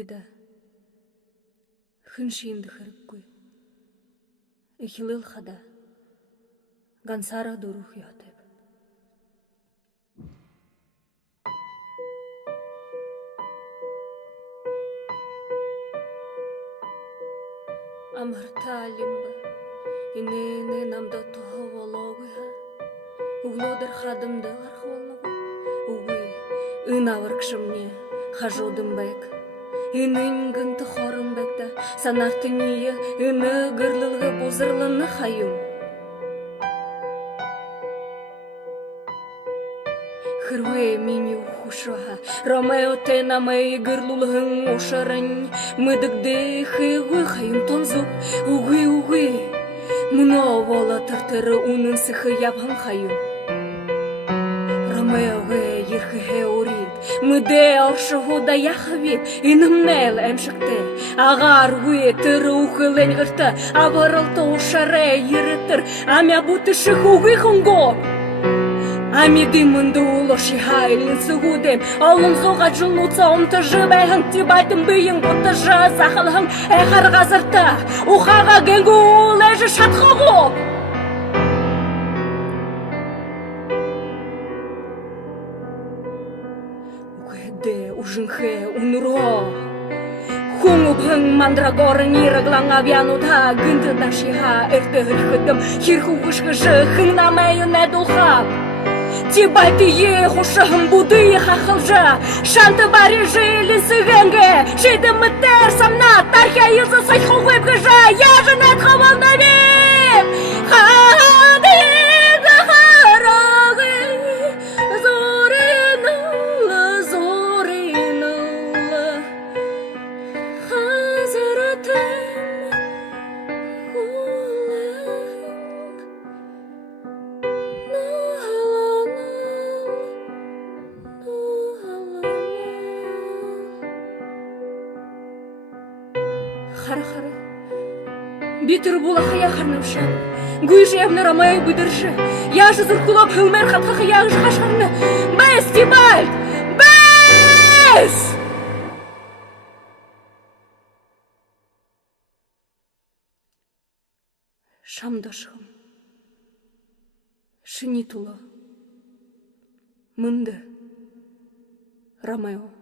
Угыда. Хыншинды хырыккуй. Ихилыл хада. Гансара дурух ятып. Амарта лимба. Ине намда toho вологуя. Углодар хадымды архолнугу. Угы. Инаваркшымне. Хажудым бек. Иныңгын тұхорым бекті. Санартыние. Ины гырлылғы бозырлыны хайым. Хырве мені ухушуға. Ромео тена мэй гырлылығын ошарын. Мыдыгды хыгы хайым тонзуп. Угы. Мұна вола тартыры унын сықы ябған хайым. Ромеоға ерхіге орид. Мыде оршығуда яхавит. Инымнел әмшікті. Ағар уе түрі ухылен ғырты. Аварылты ошары ерітір. Амя бұты шықуғы хұнго. Амиды мынды улоши хайлын сығудем. Олын зоға жылнуца омты жыбайхын. Тибайтын бүйін бұты жы сақылхын. Әқар ғазырты. Ухаға генгу улэжі шатқығы. Угэдэ ужынхэ унуро. Хуңубхын мандрагорын ирыглан авянуда. Гынды нашиха эрті ғырхыдым. Хирху ғышғыжы хыңнамайын әдулхап. Тибайты ехушығын буды хахылжы. Шанты бари жили сығынғы. Жиды мүттер самна тархя юзы сайху ғыпғыжы. Яжын әтхавал навим. Хады ғарағы. Зоринулы. Хазыратым. Хара-хара. Битер була хаяхарнымша. Гүйжевні рамай бүдірші. Яжы зұркулап хылмер қатқа хаяғы жығашарны. Бәс, Тибальд! Бәс! Шамдашым. Шынитула. Мынды. Ромео.